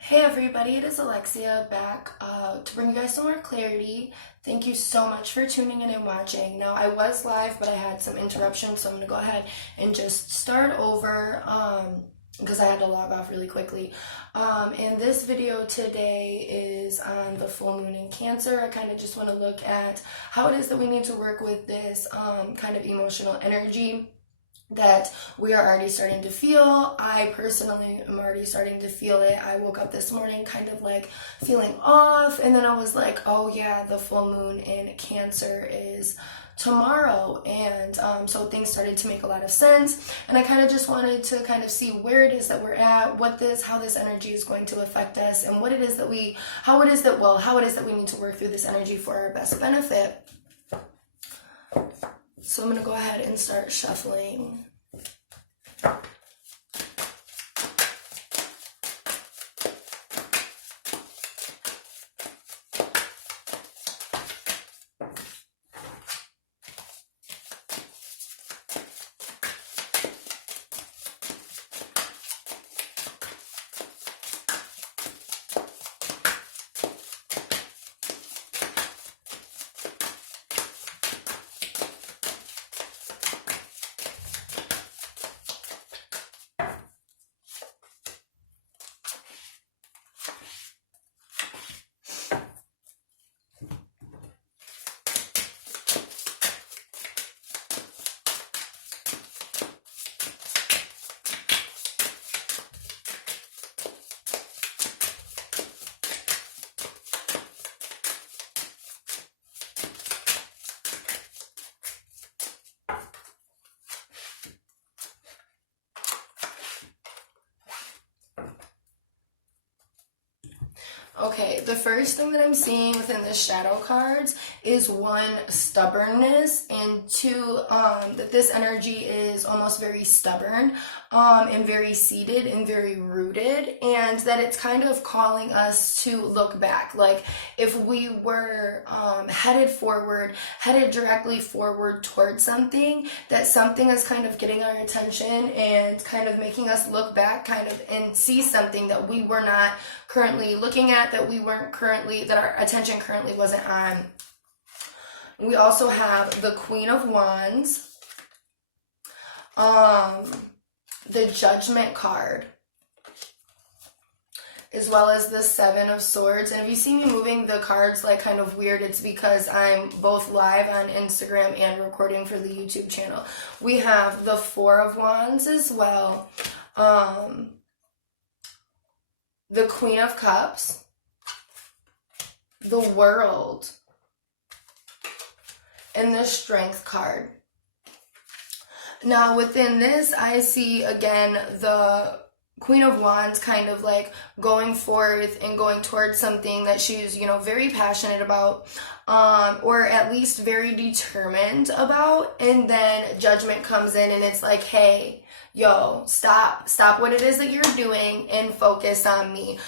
Hey everybody, it is Alexia back to bring you guys some more clarity. Thank you so much for tuning in and watching. Now, I was live, but I had some interruptions, so I'm going to go ahead and just start over because I had to log off really quickly. And this video today is on the full moon in Cancer. I kind of just want to look at how it is that we need to work with this kind of emotional energy that we are already starting to feel. I personally am already starting to feel it. I woke up this morning kind of like feeling off, and then I was like, oh yeah, the full moon in Cancer is tomorrow, and so things started to make a lot of sense, and I kind of just wanted to kind of see where it is that we're at, how this energy is going to affect us, and how it is that we need to work through this energy for our best benefit. So I'm going to go ahead and start shuffling. Okay, the first thing that I'm seeing within the shadow cards is one, stubbornness, and two, that this energy is almost very stubborn, and very seated and very rooted, and that it's kind of calling us to look back. Like if we were headed directly forward towards something, that something is kind of getting our attention and kind of making us look back and see something that we were not currently looking at, that our attention currently wasn't on. We also have the Queen of Wands, the Judgment card, as well as the Seven of Swords. And if you see me moving the cards like kind of weird, it's because I'm both live on Instagram and recording for the YouTube channel. We have the Four of Wands as well, the Queen of Cups, the World, and the Strength card. Now within this, I see again the Queen of Wands kind of like going forth and going towards something that she's, very passionate about, or at least very determined about. And then Judgment comes in and it's like, hey, yo, stop what it is that you're doing and focus on me.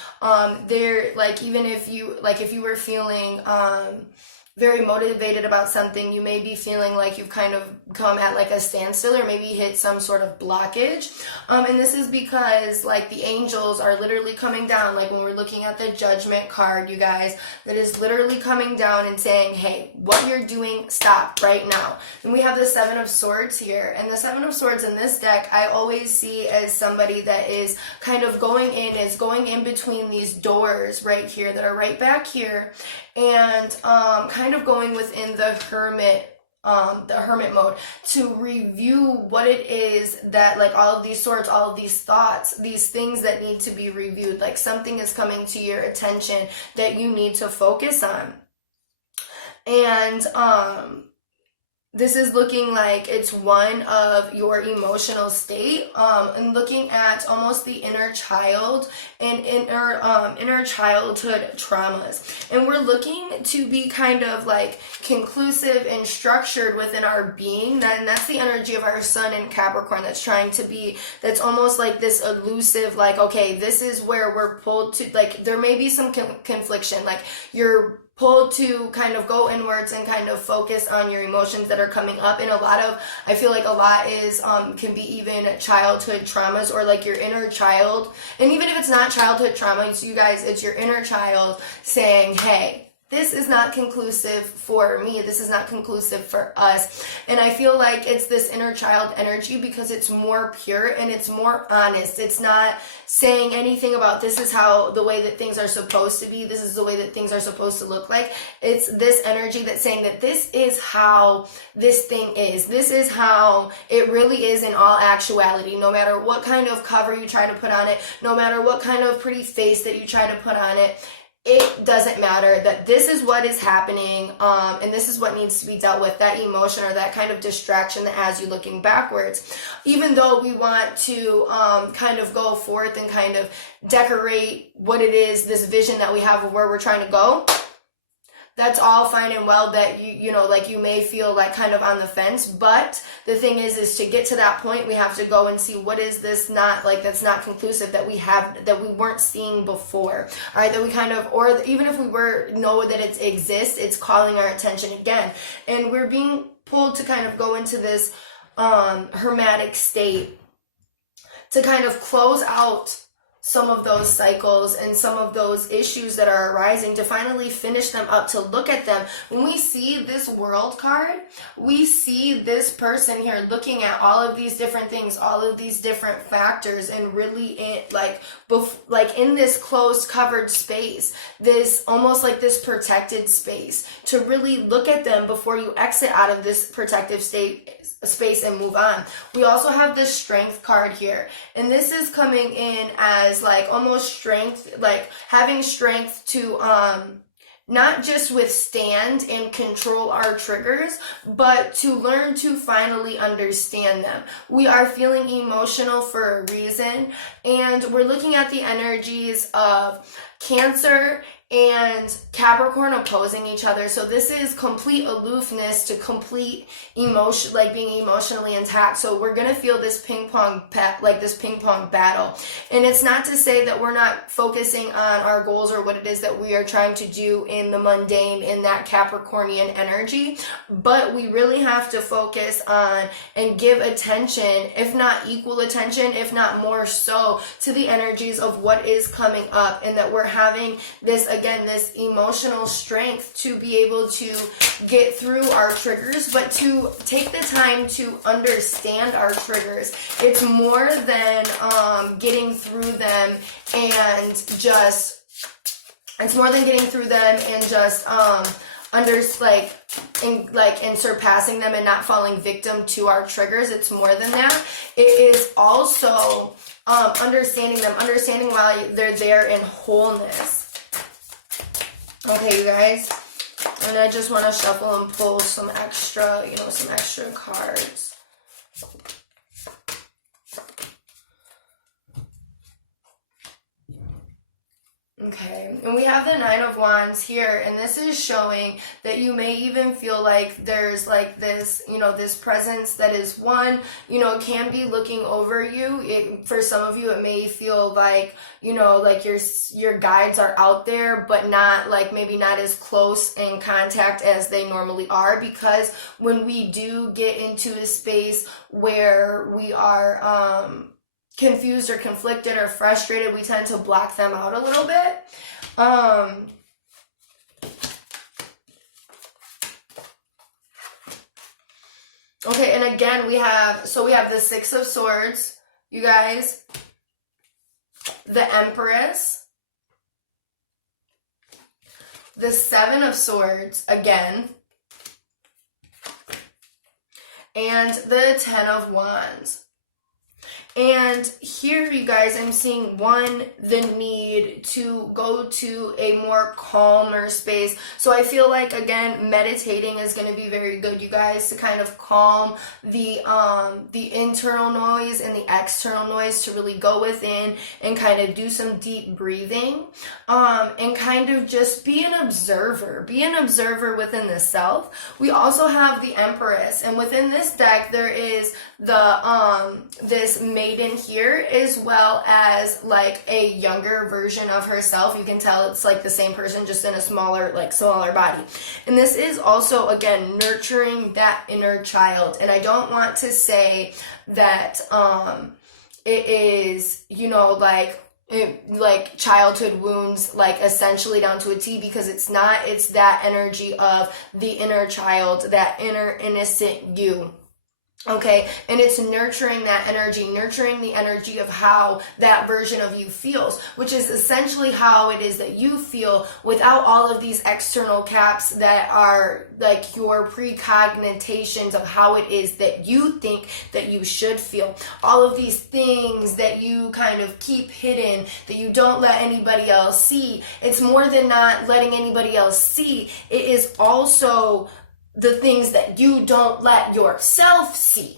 Even if you were feeling very motivated about something, you may be feeling like you've kind of come at like a standstill or maybe hit some sort of blockage. And this is because like the angels are literally coming down, like when we're looking at the Judgment card, you guys, that is literally coming down and saying, hey, what you're doing, stop right now. And we have the Seven of Swords here, and the Seven of Swords in this deck, I always see as somebody that is kind of going in between these doors right here that are right back here, and kind of going within the hermit mode to review what it is that, like, all of these swords, all of these thoughts, these things that need to be reviewed, like something is coming to your attention that you need to focus on. And this is looking like it's one of your emotional state, and looking at almost the inner child and inner childhood traumas. And we're looking to be kind of like conclusive and structured within our being. And that's the energy of our sun in Capricorn that's almost like this elusive, like, okay, this is where we're pulled to, like, there may be some confliction, like you're pulled to kind of go inwards and kind of focus on your emotions that are coming up. And I feel like a lot is can be even childhood traumas, or like your inner child. And even if it's not childhood trauma, so you guys, it's your inner child saying, hey, this is not conclusive for me. This is not conclusive for us. And I feel like it's this inner child energy because it's more pure and it's more honest. It's not saying anything about this is how the way that things are supposed to be. This is the way that things are supposed to look like. It's this energy that's saying that this is how this thing is. This is how it really is in all actuality. No matter what kind of cover you try to put on it, no matter what kind of pretty face that you try to put on it, it doesn't matter, that this is what is happening, and this is what needs to be dealt with, that emotion or that kind of distraction that has you looking backwards. Even though we want to kind of go forth and kind of decorate what it is, this vision that we have of where we're trying to go, that's all fine and well, that you know, like you may feel like kind of on the fence, but the thing is to get to that point, we have to go and see what is this not like that's not conclusive that we weren't seeing before. All right, that we kind of, or even if we know that it exists, it's calling our attention again, and we're being pulled to kind of go into this hermetic state to kind of close out some of those cycles and some of those issues that are arising, to finally finish them up, to look at them. When we see this world card, we see this person here looking at all of these different things, all of these different factors, and really in this closed, covered space, this almost like this protected space, to really look at them before you exit out of this protective space and move on. We also have this strength card here, and this is coming in as like almost strength, like having strength to not just withstand and control our triggers, but to learn to finally understand them. We are feeling emotional for a reason, and we're looking at the energies of Cancer and Capricorn opposing each other. So this is complete aloofness to complete emotion, like being emotionally intact. So we're gonna feel this ping pong battle. And it's not to say that we're not focusing on our goals or what it is that we are trying to do in the mundane, in that Capricornian energy, but we really have to focus on and give attention, if not equal attention, if not more so, to the energies of what is coming up, and that we're having this, again, this emotional strength to be able to get through our triggers, but to take the time to understand our triggers. It's more than getting through them and just, and surpassing them and not falling victim to our triggers. It's more than that. It is also understanding them, understanding why they're there in wholeness. Okay, you guys, and I just want to shuffle and pull some extra cards. Okay, and we have the Nine of Wands here, and this is showing that you may even feel like there's like this, this presence that is can be looking over you. For some of you, it may feel like, like your guides are out there, but not like, maybe not as close in contact as they normally are, because when we do get into a space where we are, confused or conflicted or frustrated, we tend to block them out a little bit. Okay, and again, we have the Six of Swords, you guys, the Empress, the Seven of Swords again, and the Ten of Wands. And here, you guys, I'm seeing the need to go to a more calmer space. So I feel like, again, meditating is going to be very good, you guys, to kind of calm the internal noise and the external noise, to really go within and kind of do some deep breathing, and kind of just be an observer within the self. We also have the Empress, and within this deck there is the this maiden here, as well as like a younger version of herself. You can tell it's like the same person, just in a smaller body. And this is also, again, nurturing that inner child. And I don't want to say that it is, you know, like childhood wounds, like essentially down to a T, because it's not. It's that energy of the inner child, that inner innocent you. Okay, and it's nurturing that energy, nurturing the energy of how that version of you feels, which is essentially how it is that you feel without all of these external caps that are like your precognitions of how it is that you think that you should feel. All of these things that you kind of keep hidden, that you don't let anybody else see. It's more than not letting anybody else see. It is also the things that you don't let yourself see.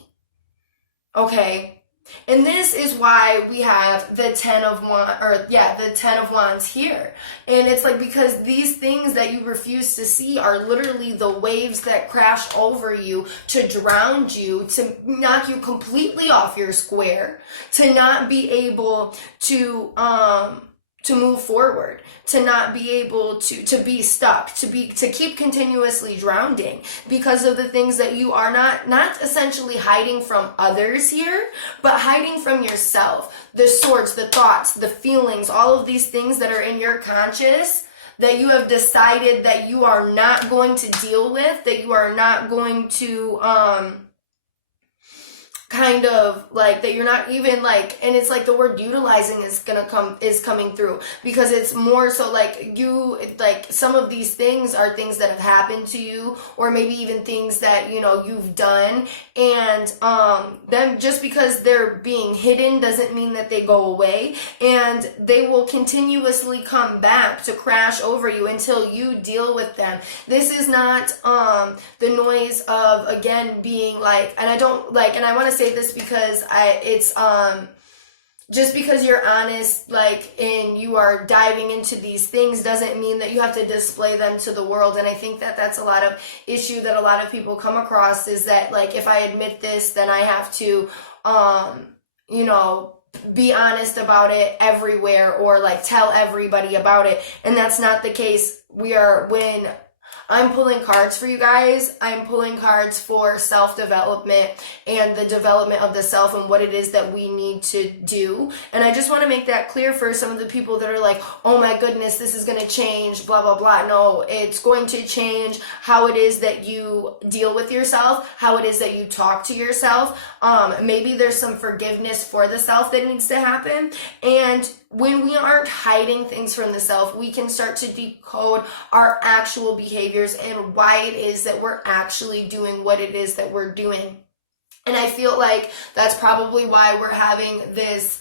Okay? And this is why we have the 10 of Wands here. And it's like, because these things that you refuse to see are literally the waves that crash over you to drown you, to knock you completely off your square, to not be able to move forward, to not be able to be stuck, to keep continuously drowning because of the things that you are not essentially hiding from others here, but hiding from yourself. The swords, the thoughts, the feelings, all of these things that are in your conscious that you have decided that you are not going to deal with, that you are not going to kind of like, that you're not even like, and it's like the word utilizing is coming through, because it's more so like some of these things are things that have happened to you, or maybe even things that, you know, you've done, and them, just because they're being hidden doesn't mean that they go away, and they will continuously come back to crash over you until you deal with them. This is not the noise of, again, being like, and I want to say this because it's just because you're honest, like, and you are diving into these things doesn't mean that you have to display them to the world. And I think that that's a lot of issue that a lot of people come across, is that, like, if I admit this, then I have to you know, be honest about it everywhere, or like tell everybody about it. And that's not the case. When I'm pulling cards for you guys, I'm pulling cards for self-development and the development of the self and what it is that we need to do. And I just want to make that clear for some of the people that are like, oh my goodness, this is going to change, blah, blah, blah. No, it's going to change how it is that you deal with yourself, how it is that you talk to yourself. Maybe there's some forgiveness for the self that needs to happen. And when we aren't hiding things from the self, we can start to decode our actual behaviors and why it is that we're actually doing what it is that we're doing. And I feel like that's probably why we're having this,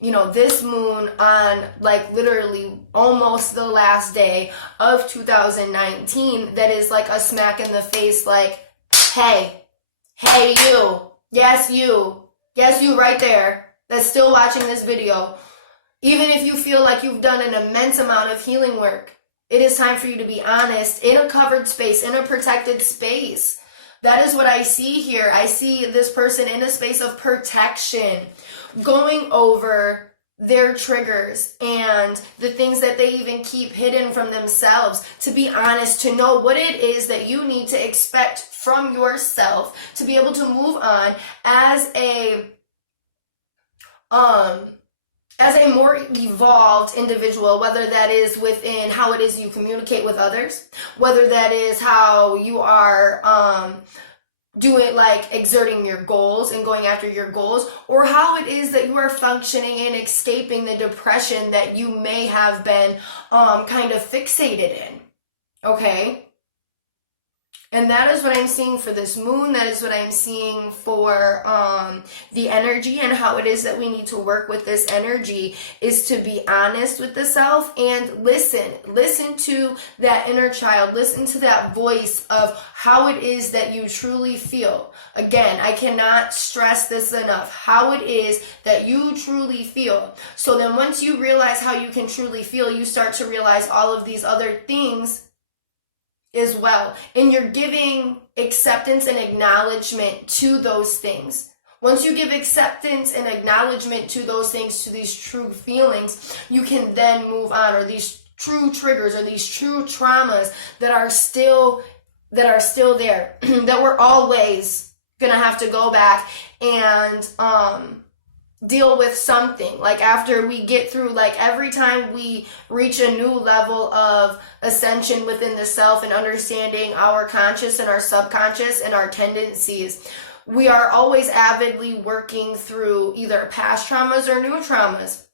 this moon on, like, literally almost the last day of 2019, that is like a smack in the face, like, hey, you, yes, you right there, that's still watching this video. Even if you feel like you've done an immense amount of healing work, it is time for you to be honest in a covered space, in a protected space. That is what I see here. I see this person in a space of protection, going over their triggers and the things that they even keep hidden from themselves, to be honest, to know what it is that you need to expect from yourself to be able to move on as a more evolved individual, whether that is within how it is you communicate with others, whether that is how you are doing, like, exerting your goals and going after your goals, or how it is that you are functioning and escaping the depression that you may have been kind of fixated in, okay? And that is what I'm seeing for this moon. That is what I'm seeing for the energy, and how it is that we need to work with this energy is to be honest with the self and listen to that inner child, listen to that voice of how it is that you truly feel. Again, I cannot stress this enough, how it is that you truly feel. So then once you realize how you can truly feel, you start to realize all of these other things as well. And you're giving acceptance and acknowledgement to those things. Once you give acceptance and acknowledgement to those things, to these true feelings, you can then move on, or these true triggers or these true traumas that are still there, that we're always gonna have to go back and deal with something. Like after we get through, like every time we reach a new level of ascension within the self and understanding our conscious and our subconscious and our tendencies, we are always avidly working through either past traumas or new traumas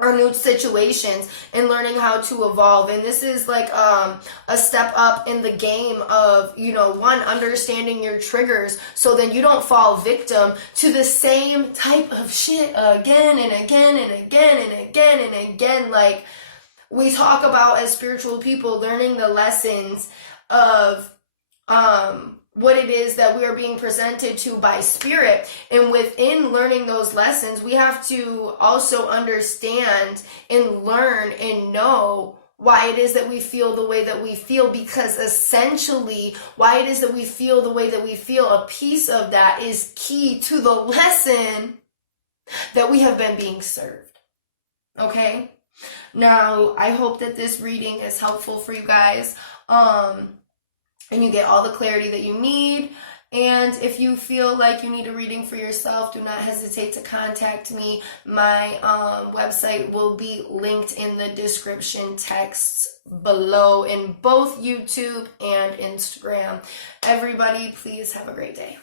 or new situations and learning how to evolve. And this is like a step up in the game of, you know, one, understanding your triggers so then you don't fall victim to the same type of shit again and again and again and again and again. Like we talk about as spiritual people, learning the lessons of what it is that we are being presented to by spirit. And within learning those lessons, we have to also understand and learn and know why it is that we feel the way that we feel, because essentially why it is that we feel the way that we feel, a piece of that is key to the lesson that we have been being served. Okay? Now, I hope that this reading is helpful for you guys. And you get all the clarity that you need. And if you feel like you need a reading for yourself, do not hesitate to contact me. My website will be linked in the description texts below in both YouTube and Instagram. Everybody, please have a great day.